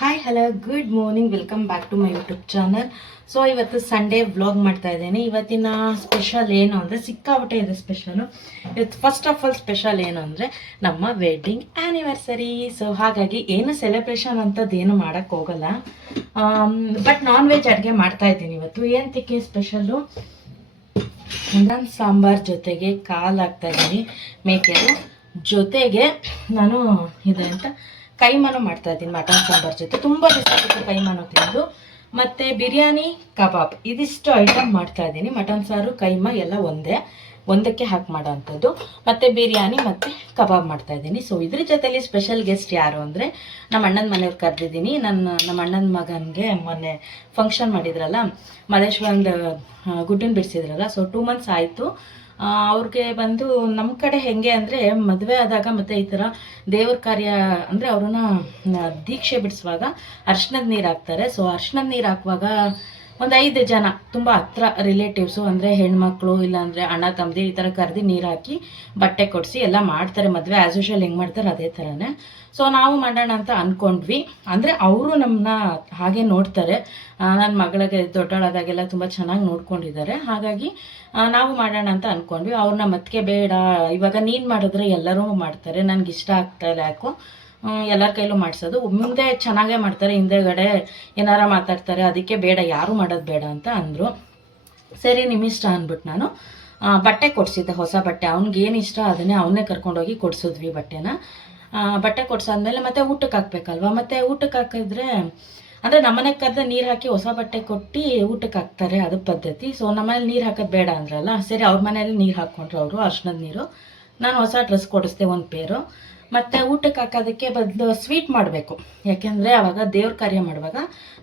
Hi hello good morning, welcome back to my YouTube channel. So ಇವತ್ತು Sunday vlog ಮಾಡ್ತಾ ಇದ್ದೀನಿ. ಇವತ್ತಿನ special ಏನು ಅಂದರೆ ಸಿಕ್ಕಾಪಟ್ಟೆ ಇದೆ ಸ್ಪೆಷಲು. ಇವತ್ತು ಫಸ್ಟ್ ಆಫ್ ಆಲ್ ಸ್ಪೆಷಲ್ ಏನು ಅಂದರೆ ನಮ್ಮ ವೆಡ್ಡಿಂಗ್ ಆ್ಯನಿವರ್ಸರಿ. ಸೊ ಹಾಗಾಗಿ ಏನು ಸೆಲೆಬ್ರೇಷನ್ ಅಂಥದ್ದು ಏನು ಮಾಡೋಕ್ಕೆ ಹೋಗಲ್ಲ, ಬಟ್ ನಾನ್ ವೆಜ್ ಅಡುಗೆ ಮಾಡ್ತಾ ಇದ್ದೀನಿ ಇವತ್ತು. ಏನಕ್ಕೆ ಸ್ಪೆಷಲ್ಲು, ನಾನು ಸಾಂಬಾರ್ ಜೊತೆಗೆ ಕಾಲು ಹಾಕ್ತಾ ಇದ್ದೀನಿ ಮೇಕೆದು, ಜೊತೆಗೆ ನಾನು ಇದೆ ಅಂತ ಕೈಮಾನು ಮಾಡ್ತಾ ಇದ್ದೀನಿ ಮಟನ್ ಸಾಂಬಾರ್ ಜೊತೆ. ತುಂಬ ಇಷ್ಟಪಟ್ಟು ಕೈಮಾನು ತಿಂದು, ಮತ್ತು ಬಿರಿಯಾನಿ ಕಬಾಬ್ ಇದಿಷ್ಟು ಐಟಮ್ ಮಾಡ್ತಾ ಇದ್ದೀನಿ. ಮಟನ್ ಸಾರು ಕೈಮಾ ಎಲ್ಲ ಒಂದಕ್ಕೆ ಹಾಕಿ ಮಾಡೋ ಅಂಥದ್ದು, ಮತ್ತು ಬಿರಿಯಾನಿ ಮತ್ತು ಕಬಾಬ್ ಮಾಡ್ತಾ ಇದ್ದೀನಿ. ಸೊ ಇದ್ರ ಜೊತೆಲಿ ಸ್ಪೆಷಲ್ ಗೆಸ್ಟ್ ಯಾರು ಅಂದರೆ ನಮ್ಮ ಅಣ್ಣನ ಮನೆಯವ್ರು ಕರೆದಿದ್ದೀನಿ. ನಮ್ಮ ಅಣ್ಣನ ಮಗನಿಗೆ ಮೊನ್ನೆ ಫಂಕ್ಷನ್ ಮಾಡಿದ್ರಲ್ಲ, ಮಲೇಶ್ವರಂದು ಗುಡ್ಡನ್ನು ಬಿಡಿಸಿದ್ರಲ್ಲ. ಸೊ 2 months ಆಯಿತು. ಅವ್ರಿಗೆ ಬಂದು ನಮ್ಮ ಕಡೆ ಹೆಂಗೆ ಅಂದರೆ ಮದುವೆ ಆದಾಗ ಮತ್ತು ಈ ಥರ ದೇವ್ರ ಕಾರ್ಯ ಅಂದರೆ ಅವ್ರನ್ನ ದೀಕ್ಷೆ ಬಿಡಿಸುವಾಗ ಅರ್ಶಿನದ ನೀರು ಹಾಕ್ತಾರೆ. ಸೊ ಅರ್ಶಿನದ ನೀರು ಹಾಕುವಾಗ ಒಂದು 5 ಜನ ತುಂಬ ಹತ್ರ ರಿಲೇಟಿವ್ಸು ಅಂದರೆ ಹೆಣ್ಮಕ್ಳು ಇಲ್ಲಾಂದರೆ ಅಣ್ಣ ತಮ್ಮದಿ ಈ ಥರ ಕರೆದು ನೀರು ಹಾಕಿ ಬಟ್ಟೆ ಕೊಡಿಸಿ ಎಲ್ಲ ಮಾಡ್ತಾರೆ. ಮದುವೆ ಆ್ಯಸ್ ಯೂಶುವಲ್ ಹೆಂಗೆ ಮಾಡ್ತಾರೆ ಅದೇ ಥರನೇ. ಸೊ ನಾವು ಮಾಡೋಣ ಅಂತ ಅಂದ್ಕೊಂಡ್ವಿ. ಅಂದರೆ ಅವರು ನಮ್ಮನ್ನ ಹಾಗೆ ನೋಡ್ತಾರೆ. ನನ್ನ ಮಗಳಿಗೆ ದೊಡ್ಡಳಾದಾಗೆಲ್ಲ ತುಂಬ ಚೆನ್ನಾಗಿ ನೋಡ್ಕೊಂಡಿದ್ದಾರೆ. ಹಾಗಾಗಿ ನಾವು ಮಾಡೋಣ ಅಂತ ಅಂದ್ಕೊಂಡ್ವಿ. ಅವ್ರನ್ನ ಮತ್ತೆ ಬೇಡ, ಇವಾಗ ನೀನು ಮಾಡಿದ್ರೆ ಎಲ್ಲರೂ ಮಾಡ್ತಾರೆ, ನನಗೆ ಇಷ್ಟ ಆಗ್ತಾಯಿಲ್ಲ ಯಾಕೋ ಎಲ್ಲರ ಕೈಲೂ ಮಾಡಿಸೋದು, ಮುಂದೆ ಚೆನ್ನಾಗೇ ಮಾಡ್ತಾರೆ, ಹಿಂದೆಗಡೆ ಏನಾರ ಮಾತಾಡ್ತಾರೆ, ಅದಕ್ಕೆ ಬೇಡ, ಯಾರೂ ಮಾಡೋದು ಬೇಡ ಅಂತ ಅಂದರು. ಸರಿ ನಿಮ್ಮಿಷ್ಟ ಅಂದ್ಬಿಟ್ಟು ನಾನು ಬಟ್ಟೆ ಕೊಡಿಸಿದ್ದೆ, ಹೊಸ ಬಟ್ಟೆ. ಅವ್ನಿಗೇನು ಇಷ್ಟ ಅದನ್ನೇ ಅವನ್ನೇ ಕರ್ಕೊಂಡೋಗಿ ಕೊಡಿಸಿದ್ವಿ ಬಟ್ಟೆನ. ಬಟ್ಟೆ ಕೊಡ್ಸಾದ್ಮೇಲೆ ಮತ್ತೆ ಊಟಕ್ಕೆ ಹಾಕ್ಬೇಕಲ್ವ, ಮತ್ತು ಊಟಕ್ಕೆ ಹಾಕಿದ್ರೆ ಅಂದರೆ ನಮ್ಮನೆಗೆ ಕರೆದ ನೀರು ಹಾಕಿ ಹೊಸ ಬಟ್ಟೆ ಕೊಟ್ಟು ಊಟಕ್ಕೆ ಹಾಕ್ತಾರೆ, ಅದು ಪದ್ಧತಿ. ಸೊ ನಮ್ಮನೇಲಿ ನೀರು ಹಾಕೋದು ಬೇಡ ಅಂದ್ರಲ್ಲ, ಸರಿ ಅವ್ರ ಮನೇಲಿ ನೀರು ಹಾಕ್ಕೊಂಡ್ರು ಅವರು, ಅರ್ಶಿನದ ನೀರು. ನಾನು ಹೊಸ ಡ್ರೆಸ್ ಕೊಡಿಸ್ದೆ 1 ಪೇರು. ಮತ್ತು ಊಟಕ್ಕೆ ಹಾಕೋದಕ್ಕೆ ಬದಲು ಸ್ವೀಟ್ ಮಾಡಬೇಕು, ಯಾಕೆಂದರೆ ಆವಾಗ ದೇವ್ರ ಕಾರ್ಯ ಮಾಡುವಾಗ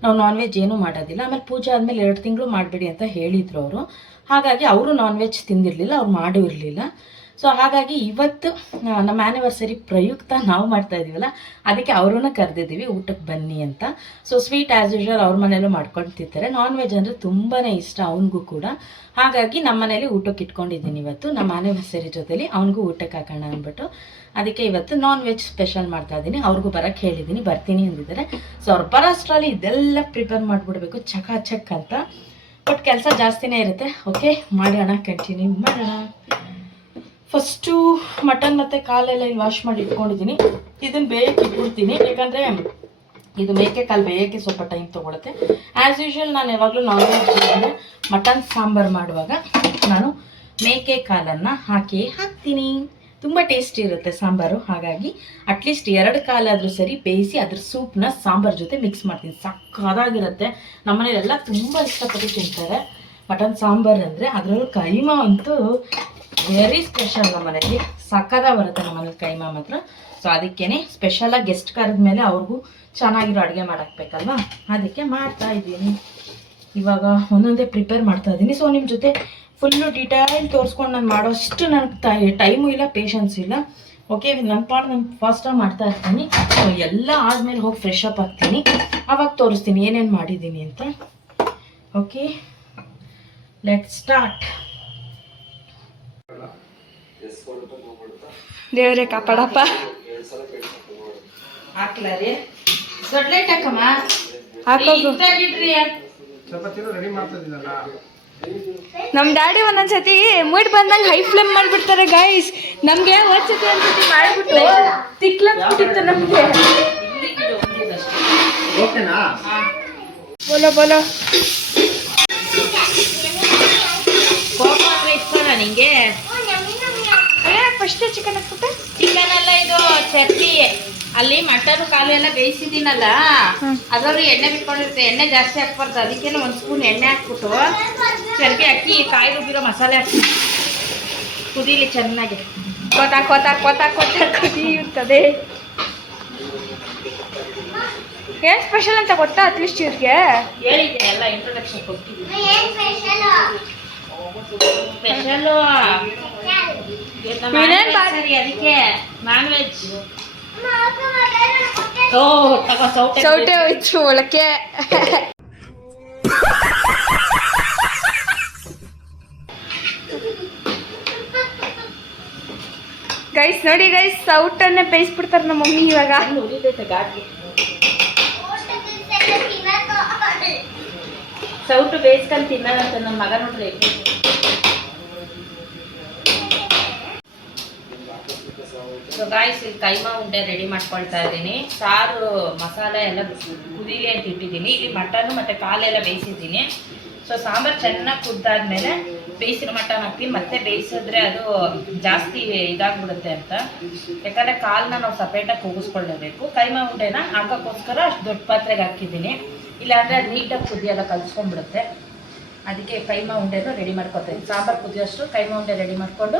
ನಾವು ನಾನ್ ವೆಜ್ ಏನೂ ಮಾಡೋದಿಲ್ಲ. ಆಮೇಲೆ ಪೂಜೆ ಆದಮೇಲೆ 2 ತಿಂಗಳು ಮಾಡಬೇಡಿ ಅಂತ ಹೇಳಿದರು ಅವರು. ಹಾಗಾಗಿ ಅವರು ನಾನ್ ವೆಜ್ ತಿಂದಿರಲಿಲ್ಲ, ಅವ್ರು ಮಾಡೂ ಇರಲಿಲ್ಲ. ಸೊ ಹಾಗಾಗಿ ಇವತ್ತು ನಮ್ಮ ಆ್ಯನಿವರ್ಸರಿ ಪ್ರಯುಕ್ತ ನಾವು ಮಾಡ್ತಾ ಇದ್ದೀವಲ್ಲ, ಅದಕ್ಕೆ ಅವ್ರನ್ನ ಕರೆದಿದ್ದೀವಿ ಊಟಕ್ಕೆ ಬನ್ನಿ ಅಂತ. ಸೊ ಸ್ವೀಟ್ ಆ್ಯಸ್ ಯೂಶುವಲ್ ಅವ್ರ ಮನೇಲೂ ಮಾಡ್ಕೊಂಡು ತಿಂತಾರೆ. ನಾನ್ ವೆಜ್ ಅಂದರೆ ತುಂಬಾ ಇಷ್ಟ ಅವನಿಗೂ ಕೂಡ. ಹಾಗಾಗಿ ನಮ್ಮ ಮನೇಲಿ ಊಟಕ್ಕೆ ಇಟ್ಕೊಂಡಿದ್ದೀನಿ ಇವತ್ತು, ನಮ್ಮ ಆ್ಯನಿವರ್ಸರಿ ಜೊತೆಲಿ ಅವ್ನಿಗೂ ಊಟಕ್ಕೆ ಹಾಕೋಣ ಅಂದ್ಬಿಟ್ಟು. ಅದಕ್ಕೆ ಇವತ್ತು ನಾನ್ ವೆಜ್ ಸ್ಪೆಷಲ್ ಮಾಡ್ತಾ ಇದ್ದೀನಿ. ಅವ್ರಿಗೂ ಬರೋಕ್ಕೆ ಹೇಳಿದ್ದೀನಿ, ಬರ್ತೀನಿ ಅಂದಿದ್ದಾರೆ. ಸೊ ಅವ್ರು ಬರೋ ಅಷ್ಟರಲ್ಲಿ ಇದೆಲ್ಲ ಪ್ರಿಪೇರ್ ಮಾಡಿಬಿಡ್ಬೇಕು ಚಕ್ ಅಂತ. ಬಟ್ ಕೆಲಸ ಜಾಸ್ತಿನೇ ಇರುತ್ತೆ. ಓಕೆ, ಮಾಡೋಣ, ಕಂಟಿನ್ಯೂ ಮಾಡೋಣ. ಫಸ್ಟು ಮಟನ್ ಮತ್ತು ಕಾಲೆಲ್ಲ ಇಲ್ಲಿ ವಾಶ್ ಮಾಡಿ ಇಟ್ಕೊಂಡಿದ್ದೀನಿ. ಇದನ್ನು ಬೇಯಕ್ಕೆ ಇಟ್ಬಿಡ್ತೀನಿ, ಯಾಕಂದರೆ ಇದು ಮೇಕೆ ಕಾಲು ಬೇಯೋಕ್ಕೆ ಸ್ವಲ್ಪ ಟೈಮ್ ತೊಗೊಳುತ್ತೆ. ಆ್ಯಸ್ ಯೂಶುವಲ್ ನಾನು ಯಾವಾಗಲೂ ನಾನ್ ವೆಜ್ ಅಂದರೆ ಮಟನ್ ಸಾಂಬಾರು ಮಾಡುವಾಗ ನಾನು ಮೇಕೆ ಕಾಲನ್ನು ಹಾಕ್ತೀನಿ. ತುಂಬ ಟೇಸ್ಟಿ ಇರುತ್ತೆ ಸಾಂಬಾರು. ಹಾಗಾಗಿ ಅಟ್ಲೀಸ್ಟ್ 2 ಕಾಲಾದರೂ ಸರಿ ಬೇಯಿಸಿ ಅದ್ರ ಸೂಪ್ನ ಸಾಂಬಾರು ಜೊತೆ ಮಿಕ್ಸ್ ಮಾಡ್ತೀನಿ. ಸಕ್ಕತ್ತಾಗಿರುತ್ತೆ. ನಮ್ಮನೇಲೆಲ್ಲ ತುಂಬ ಇಷ್ಟಪಟ್ಟು ತಿಂತಾರೆ ಮಟನ್ ಸಾಂಬಾರು ಅಂದರೆ. ಅದರಲ್ಲೂ ಕೈಮಾ ಅಂತೂ ವೆರಿ ಸ್ಪೆಷಲ್ ನಮ್ಮ ಮನೇಲಿ, ಸಕ್ಕತ್ತಾಗಿ ಬರುತ್ತೆ ನಮ್ಮ ಮನೇಲಿ ಕೈಮಾ ಮಾತ್ರ. ಸೊ ಅದಕ್ಕೇ ಸ್ಪೆಷಲಾಗಿ ಗೆಸ್ಟ್ ಕರೆದ ಮೇಲೆ ಅವ್ರಿಗೂ ಚೆನ್ನಾಗಿರೋ ಅಡುಗೆ ಮಾಡಾಕ್ಬೇಕಲ್ವ, ಅದಕ್ಕೆ ಮಾಡ್ತಾ ಇದ್ದೀನಿ. ಇವಾಗ ಒಂದೊಂದೇ ಪ್ರಿಪೇರ್ ಮಾಡ್ತಾ ಇದ್ದೀನಿ. ಸೊ ನಿಮ್ಮ ಜೊತೆ ಫುಲ್ಲು ಡೀಟೇಲ್ ತೋರಿಸ್ಕೊಂಡು ನಾನು ಮಾಡೋಷ್ಟು ನನಗೆ ಟೈಮು ಇಲ್ಲ, ಪೇಷನ್ಸ್ ಇಲ್ಲ. ಓಕೆ, ನನ್ನ ಪಾಡು ನಾನು ಫಾಸ್ಟಾಗಿ ಮಾಡ್ತಾ ಇರ್ತೀನಿ. ಸೊ ಎಲ್ಲ ಆದಮೇಲೆ ಹೋಗಿ ಫ್ರೆಶ್ ಅಪ್ ಆಗ್ತೀನಿ, ಆವಾಗ ತೋರಿಸ್ತೀನಿ ಏನೇನು ಮಾಡಿದ್ದೀನಿ ಅಂತ. Okay, let start. ದೇವರೇ ಕಾಪಾಡಪ್ಪ. ಹಾಕ್ಲ ರೀ, ದೊಡ್ಡಲೈಟ್ ಹಾಕಮ್ಮ, ಹಾಕೋದು. ನಮ್ ಡ್ಯಾಡಿ ಒಂದೊಂದ್ಸತಿ ಮೂಡ್ ಬಂದಂಗೆ ಹೈ ಫ್ಲೇಮ್ ಮಾಡ್ಬಿಡ್ತಾರೆ ಗೈಸ್. ನಮ್ಗೆ ಒಂದ್ಸತಿ ಒಂದ್ಸತಿ ಮಾಡ್ಬಿಟ್ಟು ತಿಕ್ಲಕ್ಬಿಟ್ಟಿತ್ತು ನಮ್ಗೆ. ಬೋಲೋ ಬೋಲೋ. ನಿಂಗೆ ಫಸ್ಟ್ ಚಿಕನ್ ಹಾಕ್ಬಿಟ್ಟೆ. ಚಿಕನ್ ಅಲ್ಲ, ಇದು ಚಟ್ನಿ. ಅಲ್ಲಿ ಮಟನ್ ಕಾಲು ಎಲ್ಲ ಬೇಯಿಸಿದ್ದೀನಲ್ಲ, ಅದ್ರಲ್ಲಿ ಎಣ್ಣೆ ಬಿಟ್ಕೊಂಡಿರುತ್ತೆ. ಎಣ್ಣೆ ಜಾಸ್ತಿ ಹಾಕ್ಬಾರ್ದು, ಅದಕ್ಕೆ 1 ಸ್ಪೂನ್ ಎಣ್ಣೆ ಹಾಕ್ಬಿಟ್ಟು ಚರ್ಬಿ ಹಾಕಿ ಕಾಯಿ ರುಬ್ಬಿರೋ ಮಸಾಲೆ ಹಾಕಿ ಕುದೀಲಿ ಚೆನ್ನಾಗಿ. ಕೊತ ಕುದಿಯುತ್ತದೆ. ಏನ್ ಸ್ಪೆಷಲ್ ಅಂತ ಗೊತ್ತಾ ಅಟ್ಲೀಸ್ಟ್ ಇವ್ರಿಗೆ? ಹೇಳಿದ್ದೆ ಎಲ್ಲ ಇಂಟ್ರೊಡಕ್ಷನ್ ಕೊಟ್ಟಿದ್ದೀನಿ. ಸ್ಪೆಷಲು ಅದಕ್ಕೆ ನಾನ್ ವೆಜ್. ಸೌಟೆ ಹೋಯ್ತು ಒಳಕ್ಕೆ. ಗೈಸ್ ನೋಡಿ ಗೈಸ್, ಸೌಟನ್ನೇ ಬೇಯಿಸ್ಬಿಡ್ತಾರೆ ನಮ್ಮ ಮಮ್ಮಿ ಇವಾಗ. ಸೌಟು ಬೇಯಿಸ್ಕೊಂಡು ತಿನ್ನೋದಂತ ನನ್ನ ಮಗ ನೋಡ್ರಿ. ಸೊ ಗಾಯ್ಸ್, ಇಲ್ಲಿ ಕೈಮಾ ಉಂಡೆ ರೆಡಿ ಮಾಡ್ಕೊಳ್ತಾ ಇದ್ದೀನಿ. ಸಾರು ಮಸಾಲೆ ಎಲ್ಲ ಕುದೀಲಿ ಅಂತ ಇಟ್ಟಿದ್ದೀನಿ. ಇಲ್ಲಿ ಮಟನ್ ಮತ್ತು ಕಾಲೆಲ್ಲ ಬೇಯಿಸಿದ್ದೀನಿ. ಸೊ ಸಾಂಬಾರು ಚೆನ್ನಾಗಿ ಕುದ್ದಾದ್ಮೇಲೆ ಬೇಯಿಸಿರೋ ಮಟನ್ ಹಾಕ್ತೀನಿ. ಮತ್ತೆ ಬೇಯಿಸಿದ್ರೆ ಅದು ಜಾಸ್ತಿ ಇದಾಗ್ಬಿಡುತ್ತೆ ಅಂತ, ಯಾಕಂದರೆ ಕಾಲನ್ನ ನಾವು ಸಪ್ರೇಟಾಗಿ ಕೂಗಿಸ್ಕೊಳ್ಳೇಬೇಕು. ಕೈಮಾ ಉಂಡೆನ ಹಾಕೋಕ್ಕೋಸ್ಕರ ಅಷ್ಟು ದೊಡ್ಡ ಪಾತ್ರೆಗೆ ಹಾಕಿದ್ದೀನಿ. ಇಲ್ಲಾಂದರೆ ಅದು ನೀಟಾಗಿ ಕುದಿಯೆಲ್ಲ ಕಲಿಸ್ಕೊಂಡ್ಬಿಡುತ್ತೆ. ಅದಕ್ಕೆ ಕೈಮಾ ಉಂಡೆನೂ ರೆಡಿ ಮಾಡ್ಕೊತೀನಿ. ಸಾಂಬಾರು ಕುದಿಯೋಷ್ಟು ಕೈಮಾ ಉಂಡೆ ರೆಡಿ ಮಾಡಿಕೊಂಡು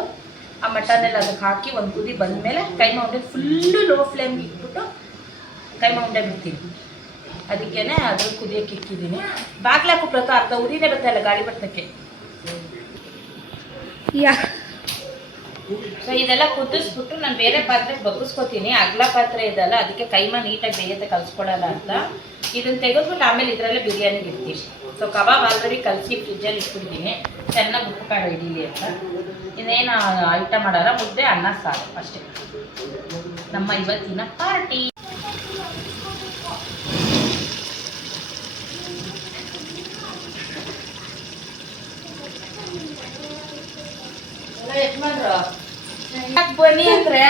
ಆ ಮಟನೆಲ್ಲ ಅದಕ್ಕೆ ಹಾಕಿ ಒಂದು ಕುದಿ ಬಂದಮೇಲೆ ಕೈಮಾ ಉಂಡೆ ಫುಲ್ಲು ಲೋ ಫ್ಲೇಮ್ಗೆ ಇಟ್ಬಿಟ್ಟು ಕೈಮಾ ಉಂಡೆ ಬಿಡ್ತೀನಿ. ಅದಕ್ಕೇನೆ ಅದ್ರ ಕುದಿಯೋಕೆ ಇಕ್ಕಿದ್ದೀನಿ. ಬಾಗ್ಲಾಕು ಪ್ರಕಾರ ಅರ್ಧ ಉರಿನೇ ಬರ್ತಾಯಿಲ್ಲ ಗಾಳಿ ಬರ್ತಕ್ಕೆ. ಸೊ ಇದೆಲ್ಲ ಕುದಿಸ್ಬಿಟ್ಟು ನಾನು ಬೇರೆ ಪಾತ್ರೆಗೆ ಬಗ್ಗಿಸ್ಕೊತೀನಿ. ಅಗ್ಲ ಪಾತ್ರೆ ಇದೆಲ್ಲ, ಅದಕ್ಕೆ ಕೈಮಾ ನೀಟಾಗಿ ಬೇಯತ್ತೆ ಕಲಿಸ್ಕೊಡಲ್ಲ ಅಂತ. ಇದನ್ನು ತೆಗೆದ್ಬಿಟ್ಟು ಆಮೇಲೆ ಇದರಲ್ಲೇ ಬಿರಿಯಾನಿಗೆ ಇಡ್ತೀನಿ. ಸೊ ಕಬಾಬ್ ಆಲ್ರೆಡಿ ಕಲಸಿ ಫ್ರಿಜ್ಜಲ್ಲಿ ಇಟ್ಬಿಟ್ಟಿದ್ದೀನಿ, ಚೆನ್ನಾಗಿ ಉಪ್ಪು ಖಾರ ಹಿಡೀಲಿ ಅಂತ. ಇನ್ನೇನು ಐಟಮ್ ಮಾಡೋಲ್ಲ, ಮುದ್ದೆ ಅನ್ನ ಸಾರು ಅಷ್ಟೇ ನಮ್ಮ ಇವತ್ತಿನ ಪಾರ್ಟಿ. ಯಜಮಾನ್ರು ಬನ್ನಿ ಅಂದ್ರೆ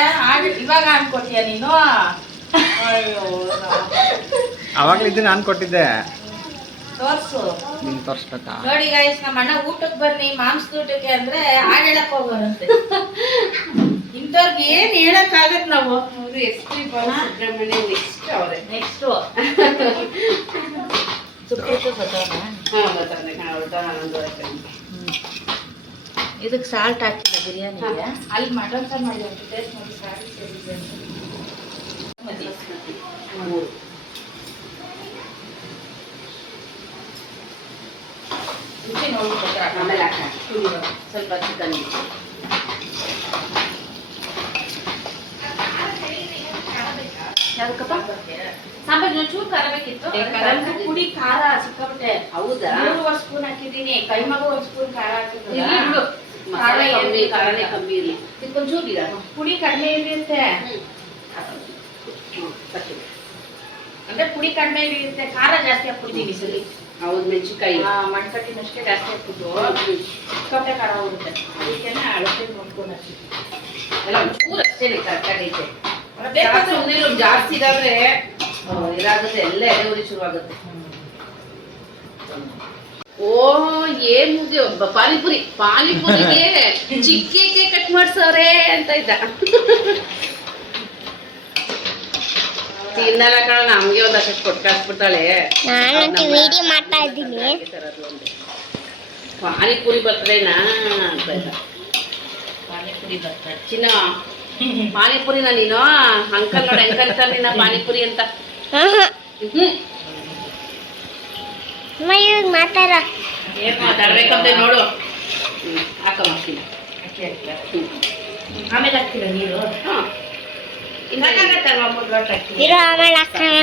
ಇವಾಗ ಅನ್ಕೊತೀಯ ನೀನು? ಅವಾಗಲಿದ್ದೆ ನಾನು ಕೊಟ್ಟಿದ್ದೆ, ತೋರ್ಸು. ನಿಂಗೆ ತೋರಿಸ್ಬೇಕಾ? ನೋಡಿ ಗಾಯ್ಸ್, ನಮ್ಮ ಅಣ್ಣ ಊಟಕ್ಕೆ ಬನ್ನಿ ಮಾಂಸದ ಊಟಕ್ಕೆ ಅಂದ್ರೆ ಹಾಡು ಹೇಳಕ್ ಹೋಗೋರಂತೆ. ಇಂಥವ್ರಿಗೆ ಏನ್ ಹೇಳಕ್ ಆಗತ್ ನಾವು? ಸುಬ್ರಹ್ಮಣ್ಯ ನೆಕ್ಸ್ಟ್ ಅವ್ರೆ. ನೆಕ್ಸ್ಟ್ ಇದಕ್ಕೆ ಸಾಲ್ಟ್ ಹಾಕಿಲ್ಲ ಬಿರಿಯಾನಿಗೆ. ಅಲ್ಲಿ ಮಟನ್ ಸಾರು ಮಾಡಿ ಟೇಸ್ಟ್ ನೋಡಿ, ಸಾಲ್ಟ್ ಸೇರಿದೆ ಅಂತ. ರುಚಿ ನೋಡ್ಬಿಟ್ಟು ಆಮೇಲೆ ಹಾಕ ಸ್ವಲ್ಪ ಚಿಕನ್. ಯಾವ್ದಕ್ಕಪ್ಪ? ಸಾಂಬಾರು ಚೂರು ಖಾರ ಬೇಕಿತ್ತು. ಪುಡಿ ಖಾರ ಸಿಕ್ಕಾಬಿಟ್ಟೆ. ಹೌದಾ? 3 ಸ್ಪೂನ್ ಹಾಕಿದ್ದೀನಿ. ಕೈಮಾಗೂ 1 ಸ್ಪೂನ್ ಖಾರ ಹಾಕಿದ್ದೀನಿ. ಖಾರನೇ ಕಮ್ಮಿ ಇರಲಿ, ಇದಕ್ಕೊಂಚೂರು ಇಲ್ಲ. ಪುಡಿ ಕಡಿಮೆ ಇರುತ್ತೆ ಅಂದ್ರೆ ಪುಡಿ ಕಡಿಮೆ ಇರುತ್ತೆ, ಖಾರ ಜಾಸ್ತಿ ಹಾಕ್ಬಿಡ್ತೀನಿ ಈ ಸಲ. ಹೌದು, ಮೆಣಸಿನ್ಕಾಯಿ ಮಣ್ಕಟ್ಟಿನಷ್ಟೇ ಜಾಸ್ತಿ ಹಾಕ್ಬಿಟ್ಟು ಸಿಕ್ಕಾಪಟ್ಟೆ ಖಾರ ಹೋಗುತ್ತೆ. ಅದಕ್ಕೆಲ್ಲ ಅಳತೆ ನೋಡ್ಕೊಂಡು ಹಾಕ್ತೀನಿ. ಎಲ್ಲ ಒಂಚೂರು ಅಷ್ಟೇ ಕರೆಕ್ಟಾಗೈತೆ. ಜಾಸ್ತಿ ಇದಾದ್ರೆ ಇದಾಗುತ್ತೆ, ಎಲ್ಲ ಎಡೆ ಉರಿ ಶುರುವಾಗುತ್ತೆ. ಓ ಏನ್ ಪಾನಿಪುರಿಗೆ ಚಿಕ್ಕಕ್ಕೆ ಕಟ್ ಮಾಡ್ಸವ್ರೆ ಅಂತ ಇದ್ದ. ತಿನ್ನಲ್ಲ ಕಣ, ನಮ್ಗೆ ಒಂದಷ್ಟು ಕೊಟ್ಟು ಕಳ್ಸ್ಬಿಡ್ತಾಳೆ. ಪಾನಿಪುರಿ ಬರ್ತದೇನಾ ಅಂತ ಇದ್ದ. ಪಾನಿಪುರಿ ಬರ್ತದೆ ಚಿನ್ನ, ಪಾನಿಪುರಿನ ನೀನು ಅಂಕಲ್ ನೋಡಿ ಅಂಕಲ್ ನೀನ ಪಾನಿಪುರಿ ಅಂತ. ಏನ್ ಮಾತಾಡ್ಬೇಕಂತ ನೋಡು. ಹಾಕ ಮಾಡ್ತೀನಿ. ಆಮೇಲೆ ಹಾಕ್ತೀರ ನೀರು?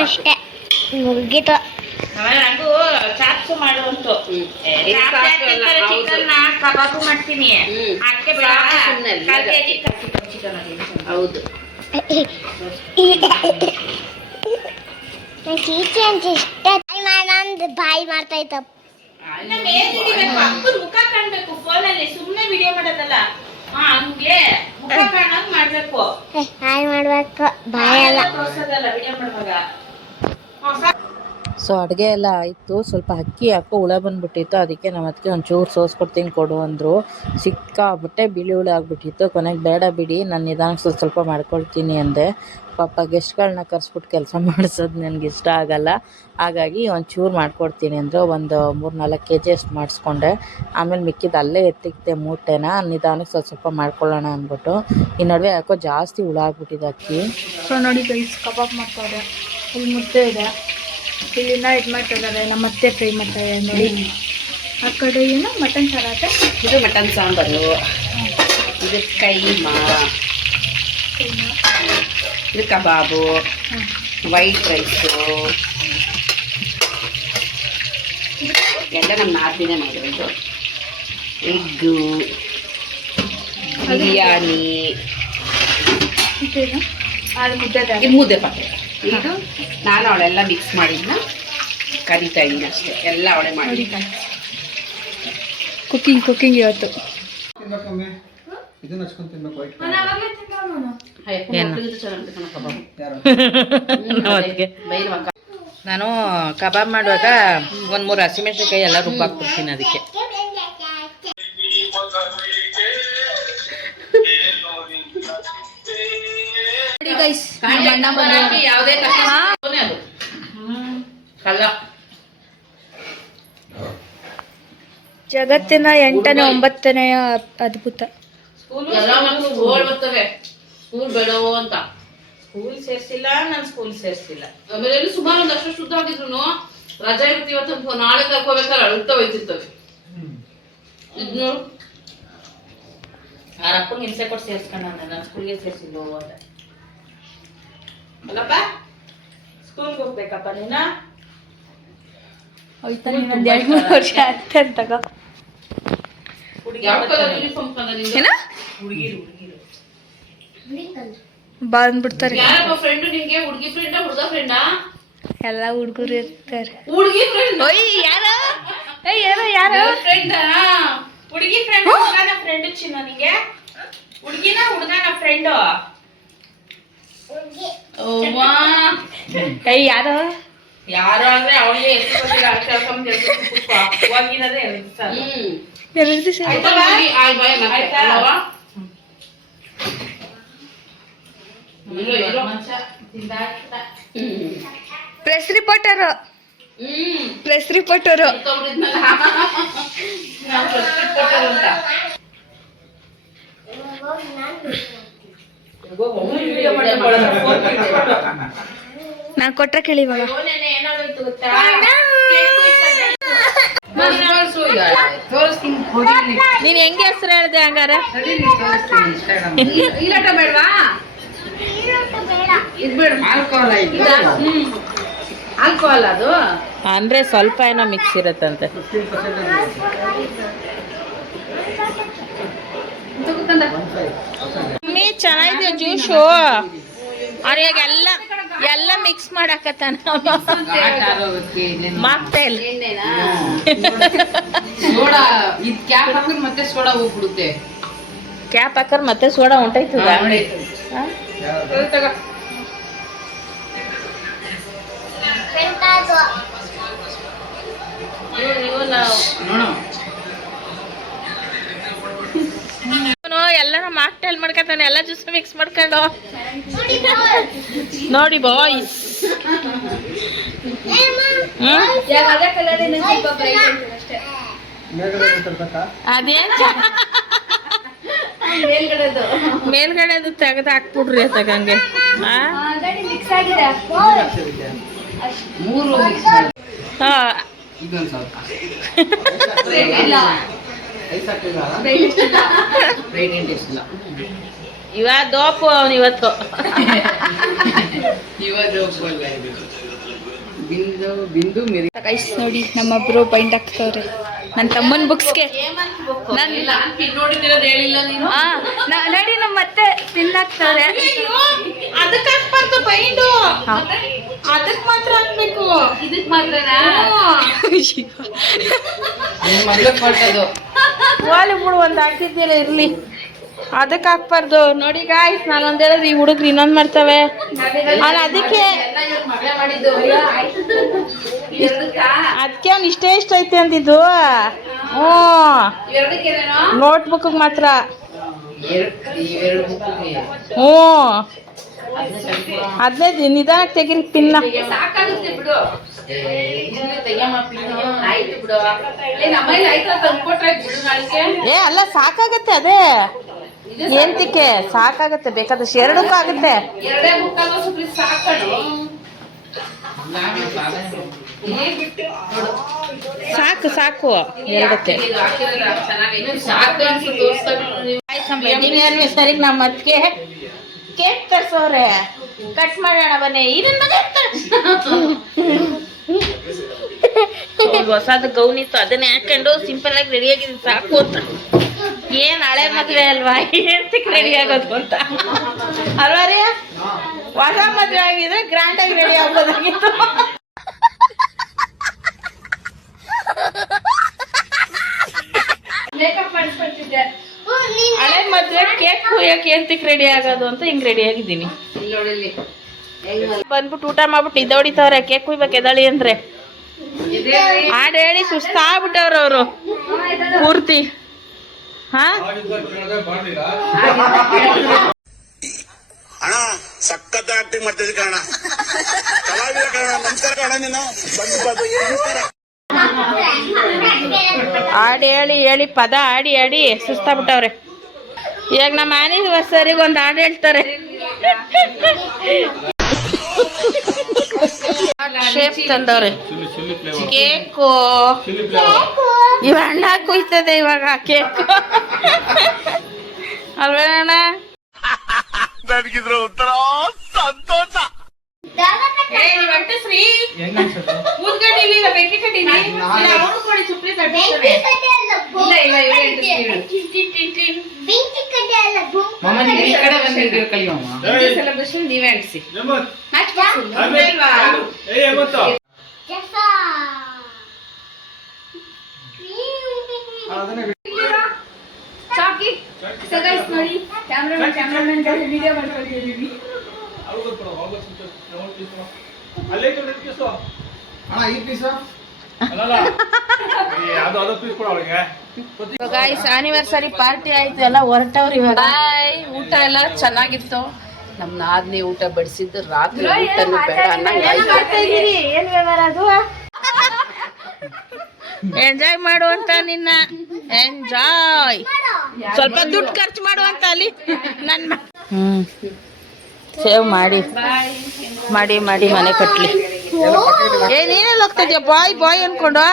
ಅಷ್ಟೇ ಮುಗಿತು. ಆಮೇಲೆ ನಂಗೂ ಚಾಪ್ಸು ಮಾಡುವಂತು. ಚಿಕನ್ ಕಬಾಬು ಮಾಡ್ತೀನಿ. ಅದಕ್ಕೆ ಬೇಡ ಚಿಕನ್. ಹೌದು, ಚೀಚೆ ಅಂತ ಇಷ್ಟ ಬಾಯಿ ಮಾಡ್ತಾ ಇತ್ತು. ಮುಖ ಕಾಣ್ಬೇಕು ಫೋನಲ್ಲಿ, ಸುಮ್ಮನೆ ವಿಡಿಯೋ ಮಾಡೋದಲ್ಲ. ಹಂಗೆ ಮುಖ ಕಾಣಂಗ್ ಮಾಡ್ಬೇಕು. ಹಾಯ್ ಮಾಡ್ಬೇಕು, ಬಾಯಲ್ಲ ತೋರ್ಸೋದಲ್ಲ ವಿಡಿಯೋ ಮಾಡುವಾಗ. ಸೊ ಅಡುಗೆ ಎಲ್ಲ ಆಯಿತು. ಸ್ವಲ್ಪ ಅಕ್ಕಿ ಹಾಕೋ ಹುಳ ಬಂದುಬಿಟ್ಟಿತ್ತು, ಅದಕ್ಕೆ ನಮ್ಮ ಅದಕ್ಕೆ ಒಂಚೂರು ಸೋಸ್ಕೊಡ್ತೀನಿ ಕೊಡು ಅಂದರು. ಸಿಕ್ಕಾಬಿಟ್ಟೆ ಬಿಳಿ ಹುಳ ಆಗಿಬಿಟ್ಟಿತ್ತು. ಕೊನೆಗೆ ಬೇಡ ಬಿಡಿ, ನಾನು ನಿಧಾನಕ್ಕೆ ಸ್ವಲ್ಪ ಮಾಡ್ಕೊಳ್ತೀನಿ ಅಂದೆ. ಪಾಪ ಗೆಸ್ಟ್ಗಳನ್ನ ಕರೆಸ್ಬಿಟ್ಟು ಕೆಲಸ ಮಾಡಿಸೋದು ನನಗೆ ಇಷ್ಟ ಆಗಲ್ಲ. ಹಾಗಾಗಿ ಒಂಚೂರು ಮಾಡ್ಕೊಡ್ತೀನಿ ಅಂದರು. ಒಂದು 3-4 kg ಅಷ್ಟು ಮಾಡಿಸ್ಕೊಂಡೆ. ಆಮೇಲೆ ಮಿಕ್ಕಿದ್ದು ಅಲ್ಲೇ ಎತ್ತಿಕ್ತೆ ಮೂಟೆನ. ನಿಧಾನಕ್ಕೆ ಸ್ವಲ್ಪ ಮಾಡ್ಕೊಳ್ಳೋಣ ಅಂದ್ಬಿಟ್ಟು. ಈ ನಡುವೆ ಯಾಕೋ ಜಾಸ್ತಿ ಹುಳ ಆಗ್ಬಿಟ್ಟಿದೆ ಅಕ್ಕಿ. ಸೊ ನೋಡಿ ಗೈಸ್, ಕಬಾಬ್ ಮಾಡ್ತಾರೆ. ಇಲ್ಲಿ ಮುದ್ದೆ ಇದೆ, ಇಲ್ಲಿಂದ ಇದು ಮಾಡ್ತಿದ್ದಾರೆ, ನಮ್ಮ ಅತ್ತೆ ಫ್ರೈ ಮಾಡ್ತಾರೆ ನೋಡಿ. ಆ ಕಡೆ ಏನು ಮಟನ್ ಸಾರಾಟ, ಇದು ಮಟನ್ ಸಾಂಬಾರು, ಇದು ಕೈಮಾ, ಇದು ಕಬಾಬು, ವೈಟ್ ರೈಸು ಎಲ್ಲ ನಮ್ಮ ನಾದಿನೇ ಮಾಡಿರೋದು. ಎಗ್ಗು, ಬಿರಿಯಾನಿ, ಅದು ಮುದ್ದೆ ಇದು ಮುದ್ದೆ ಪಾತ್ರೆ. ಇದು ನಾನು ಅವಳೆಲ್ಲ ಮಿಕ್ಸ್ ಮಾಡಿದ್ನ ಕರಿತಾ ಇದ್ದೀನಿ ಅಷ್ಟೇ, ಎಲ್ಲ ಅವಳೆ ಮಾಡಿ. ಕುಕಿಂಗ್ ಇವತ್ತು. ತಿನ್ಬೇಕಮ್ಮಿ, ಇದನ್ನ ಹಚ್ಕೊಂಡು ತಿನ್ಬೇಕು. ವೈಟ್ ನಾನು ಕಬಾಬ್ ಮಾಡುವಾಗ 1-3 ಹಸಿಮೆಣಸಿನ್ಕಾಯಿ ಎಲ್ಲ ರುಬ್ಬಾಕ್ಬಿಡ್ತೀನಿ ಅದಕ್ಕೆ. ಯಾವುದೇ ಅದು ಕಲ್ಲ ಜಗತ್ತಿನ 8ನೇ 9ನೇ ಅದ್ಭುತ. ಎಲ್ಲ ಮಕ್ಕಳು ಗೋಳ್ ಬರ್ತವೆ ಸ್ಕೂಲ್ ಬೇಡವೋ ಅಂತ. ಸ್ಕೂಲ್ ಸೇರ್ಸಿಲ್ಲ, ನಾನು ಸ್ಕೂಲ್ ಸೇರ್ಸಿಲ್ಲ. ಆಮೇಲೆ ಎಲ್ಲಿ ಸುಮಾರು ಒಂದಷ್ಟು ಶುದ್ಧ ಆಗಿದ್ರು ರಜೆ ಇರ್ತೀವಿ ಇವತ್ತು ನಾಳೆ ಕರ್ಕೋಬೇಕಾದ್ರೆ ಅಳುತ್ತಾ ಹೋಯ್ತಿರ್ತವೆ. ಇದ್ ನೋಡು ಅವ್ರ ಅಪ್ಪಂಗೆ ಹಿಂಸೆ ಕೊಟ್ಟು ಸೇರ್ಸ್ಕೊಂಡ, ನಾನು ಸ್ಕೂಲ್ಗೆ ಸೇರ್ಸಿಲ್ಲ ಅಂತ. ಅಲ್ಲಪ್ಪ ಸ್ಕೂಲ್ಗೆ ಹೋಗ್ಬೇಕಪ್ಪ ನೀನ? ಹೋಯ್ತಾ ಇನ್ನೊಂದು 2-3 ವರ್ಷ ಆಗ್ತದೆ ತಗೋ. ಯಾವ ಕಲರ್ ಯೂನಿಫಾರ್ಮ್ ಕಲರ್ ಏನ ಬಂದ್ಬಿಡ್ತಾರೆ ಯಾರಪ್ಪ ಫ್ರೆಂಡ್ ನಿಂಗೆ? ಹುಡುಗಿ ಫ್ರೆಂಡಾ ಹುಡುಗ ಫ್ರೆಂಡಾ? ಎಲ್ಲ ಹುಡುಗರು ಇರ್ತಾರೆ. ಹುಡುಗಿ ಫ್ರೆಂಡ್ ಓಯ್ ಯಾರೋ ಯಾರೋ ಫ್ರೆಂಡಾ? ಹುಡುಗಿ ಫ್ರೆಂಡ್, ಹುಡುಗನ ಫ್ರೆಂಡ್ ಚಿನ್ನ ನಿಂಗೆ? ಹುಡುಗಿನ ಹುಡುಗನ ಫ್ರೆಂಡು? ಏಯ್ ಯಾರೋ ಯಾರು ಅಂದ್ರೆ ಅವನಿಗೆ ಎಷ್ಟು ಬಂದಿಲ್ಲ ಹೋಗಿರೋದೇ 2 ದಿವಸ. 2 ದಿವಸ ಪ್ರೆಸ್ ರಿಪೋರ್ಟರು ನಾನು ಕೊಟ್ರೆ ಕೇಳಿ ಇವಾಗ. ನೀನ್ ಹೆಂಗೆ ಹೆಸರು ಹೇಳ್ದೆ ಹಂಗಾರ? ಇಲಾಟ ಬೇಡವಾ? ಇದು ಬೇಡ, ಆಲ್ಕೋಹಾಲ್ ಅದು ಅಂದ್ರೆ ಸ್ವಲ್ಪ ಏನೋ ಮಿಕ್ಸ್ ಇರತ್ತಂತೆ. ಮಮ್ಮಿ ಚೆನ್ನಾಗಿದೆ ಜ್ಯೂಸು. ಅವ್ರಿಗೆ ಎಲ್ಲ ಮಿಕ್ಸ್ ಮಾಡಾಕತ್ತಾನ ಮಾಕ್ಟೇಲ್. ಸೋಡಾ ಇದು ಕ್ಯಾಪ್ ಹಾಕಿದ್ರೆ ಮತ್ತೆ ಸೋಡಾ ಹೋಗ್ಬಿಡುತ್ತೆ. ಕ್ಯಾಪ್ ಹಾಕರ್ ಮತ್ತೆ ಸೋಡಾ ಹೊಂಟೈತದ. ಎಲ್ಲಾನು ಮಾಕ್ಟೇಲ್ ಮಾಡ್ಕತಾನೆ, ಎಲ್ಲ ಜ್ಯೂಸ್ ಮಿಕ್ಸ್ ಮಾಡ್ಕೊಂಡು. ನೋಡಿ ಬಾಯ್ಸ್, ಅದೇನ್ ಮೇಲ್ಗಡೆದು ತೆಗೆದು ಹಾಕ್ಬಿಡ್ರಿ ತಗಂಗೆ. ಇವ ದೋಪು ಅವನು ಇವತ್ತು. ನೋಡಿ ನಮ್ಮೊಬ್ರು ಪೈಂಟ್ ಹಾಕ್ತವ್ರೆ ನನ್ನ ತಮ್ಮನ ಬುಕ್ಸ್ಗೆ. ನೋಡಿದಿರೋದು ಹೇಳಿಲ್ಲ ನೀನು. ನೋಡಿ ನಮ್ಮ ಮತ್ತೆ ಪಿನ್ ಹಾಕ್ತವ್ರೆ. ಅದಕ್ಕೆ ಹಾಕ್ಬಾರ್ದು ಬೈಂಡು, ಅದಕ್ಕೆ ಮಾತ್ರ ಹಾಕ್ಬೇಕು. ಇದಕ್ ಮಾತ್ರನಾ ಮೊದಲು ಕೊಟ್ಟದು? ವಾಲಿ ಬಿಡು, ಒಂದು ಹಾಕಿದ್ದೀರ ಇರ್ಲಿ, ಅದಕ್ಕೆ ಹಾಕ್ಬಾರ್ದು. ನೋಡಿ ಗಾಯ್ಸ್, ನಾನು ಒಂದ್ ಹೇಳಿದ್ರೆ ಈ ಹುಡುಗ್ರು ಇನ್ನೊಂದ್ ಮಾಡ್ತವೆ. ಅದಕ್ಕೆ ಅವ್ನು ಇಷ್ಟ ಐತೆ ಅಂದಿದ್ದು. ನೋಟ್ಬುಕ್ ಮಾತ್ರ. ಅದನ್ನೇ ನಿಧಾನಕ್ಕೆ ತೆಗಿರಿ ಪಿನ್ನ. ಸಾಕಾಗುತ್ತೆ ಬಿಡು. ಏ ಅಲ್ಲ, ಸಾಕಾಗತ್ತೆ. ಅದೇ ಏಂತಿಕೆ ಸಾಕಾಗತ್ತೆ, ಬೇಕಾದಷ್ಟು 2ಕ್ಕೂ ಆಗುತ್ತೆ. ಎರಡೇ ಮುಕ್ಕಾಲು ಸಾಕಣು. ಸಾಕು 2ಕ್ಕೆ. ಸರಿ, ನಮ್ಮ ಅದಕ್ಕೆ ಕೇಕ್ ತರ್ಸೋರೆ, ಕಟ್ ಮಾಡೋಣ ಬನ್ನಿ. ಇದನ್ನ ಹೊಸದು ಗೌನ್ ಇತ್ತು, ಅದನ್ನೇ ಹಾಕೊಂಡು ಸಿಂಪಲ್ ಆಗಿ ರೆಡಿ ಆಗಿದ್ದೀನಿ ಸಾಕು ಅಂತ. ಏನ್ ಹಳೆ ಮದ್ವೆ ಅಲ್ವಾ, ಏಂತಕ್ಕೆ ರೆಡಿ ಆಗೋದು ಅಂತ ಅಲ್ವಾ ರೀ? ಹೊಸ ಮದ್ವೆ ಆಗಿದ್ರೆ ಗ್ರ್ಯಾಂಡ್ ಆಗಿ ರೆಡಿ ಆಗ್ಬೋದಾಗಿತ್ತು. ಇದ್ದೆ. ಹಳೆ ಮದ್ವೆ ಕೇಕ್ ಕುಯ್ಯಕ್ಕೆ ಎಂತಕ್ಕೆ ರೆಡಿ ಆಗೋದು ಅಂತ ಹಿಂಗ್ ರೆಡಿ ಆಗಿದ್ದೀನಿ. ಬಂದ್ಬಿಟ್ಟು ಊಟ ಮಾಡ್ಬಿಟ್ಟು ಇದ್ದ ಹೊಡಿತವ್ರೆ. ಕೇಕ್ ಕುಯ್ಬೇಕು ಎದಳಿ ಅಂದ್ರೆ ಹಾಡು ಹೇಳಿ ಸುಸ್ತಾಗ್ಬಿಟ್ಟವ್ರ ಅವರು ಪೂರ್ತಿ. ಹಾ ಅಣ್ಣ ಸಖತ್ ಆಕ್ಟಿಂಗ್ ಮಾಡ್ತಿದ್ದೆ ಕಣ, ಕಲಾವಿದ ಕಣ. ನಮಸ್ಕಾರ ಕಣ, ನೀನು ಹಾಡು ಹೇಳಿ ಹೇಳಿ ಪದ ಆಡಿ ಆಡಿ ಸುಸ್ತಾಗ್ಬಿಟ್ಟವ್ರೆ. ಈಗ ನಮ್ಮ ಆನಿವರ್ಸರಿಗೆ ಒಂದು ಹಾಡು ಹೇಳ್ತಾರೆ. ಶೇಪ್ ತಂದವ್ರೆ ಕೇಕು. ಇವ ಅಣ್ಣ ಕುಯ್ತದೆ ಇವಾಗ ಕೇಕು ಅಲ್ವೇಣ? ನನಗಿದ್ರ ಉತ್ತರ ಸಂತೋಷ. ಸೆಲೆಬ್ರೇಷನ್ ನೀವೇ ಅಂಟಿಸಿ. ಚಾಕಿ ಸಗೈಸ್ ನೋಡಿ, ಕ್ಯಾಮ್ರಾಮನ್ ವಿಡಿಯೋ ಮಾಡ್ಕೊಳ್ತಿದ್ದೀವಿ. ಅಣ್ಣ ಈ ಪೀಸ ಗಾಯ್ಸ್ ಆನಿವರ್ಸರಿ ಪಾರ್ಟಿ ಆಯ್ತು, ಎಲ್ಲ ಹೊರಟವ್ರು ಇವಾಗ. ಊಟ ಎಲ್ಲ ಚೆನ್ನಾಗಿತ್ತು. ನಮ್ಮ ನಾದ್ನಿ ಊಟ ಬಡಿಸಿದ್ದು ರಾತ್ರಿ ಊಟನೂ ಬೇಡ ಅನ್ನಂಗಾಯ್ತು. ಏನ್ ವ್ಯವಹಾರ ಅದು? ಎಂಜಾಯ್ ಮಾಡುವಂತ ನಿನ್ನ ಎಂಜಾಯ್. ಸ್ವಲ್ಪ ದುಡ್ಡು ಖರ್ಚು ಮಾಡುವಂತ ಅಲ್ಲಿ ನನ್ನ ಸೇವ್ ಮಾಡಿ ಮಾಡಿ ಮಾಡಿ ಮನೆ ಕಟ್ಲಿ. ನೀನೆಲ್ಲ ಹೋಗ್ತಿದ್ಯಾ? ಬಾಯ್ ಬಾಯ್ ಅನ್ಕೊಂಡು.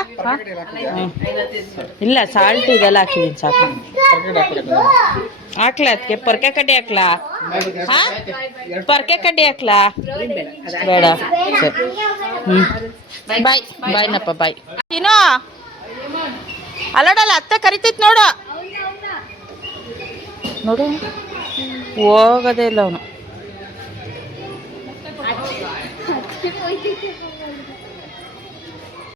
ಇಲ್ಲ ಸಾಲ್ಟ್ ಇದೆಲ್ಲ ಹಾಕಿದೀನಿ ಸಾಕು. ಹಾಕ್ಲಾ ಅದಕ್ಕೆ ಪೊರ್ಕೆ ಕಡ್ಡಿ ಹಾಕ್ಲಾ? ಪೊರ್ಕೆ ಕಡ್ಡಿ ಹಾಕ್ಲಾ? ಬೇಡ ಸರಿ. ಬಾಯ್ ಬಾಯ್ನಪ್ಪ ಬಾಯ್. ತಿನ್ನೋ ಅಲ್ಲೋಡಲ್ಲ ಅತ್ತೆ ಕರಿತೈತ್ ನೋಡು. ನೋಡು ಹೋಗೋದೇ ಇಲ್ಲ ಅವನು.